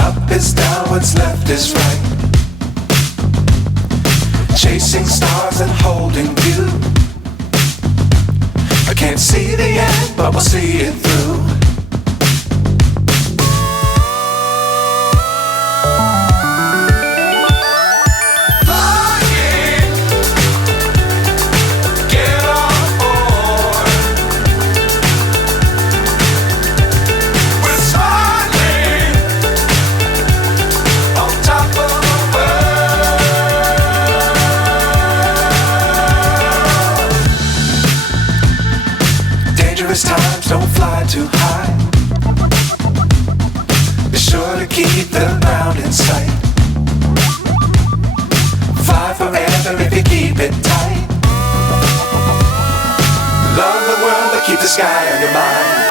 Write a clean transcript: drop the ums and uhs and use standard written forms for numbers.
Up is down, what's left is right. Chasing stars and holding you. I can't see the end, but we'll see it through. Times don't fly too high. Be sure to keep the ground in sight. Fly forever if you keep it tight. Love the world but keep the sky on your mind.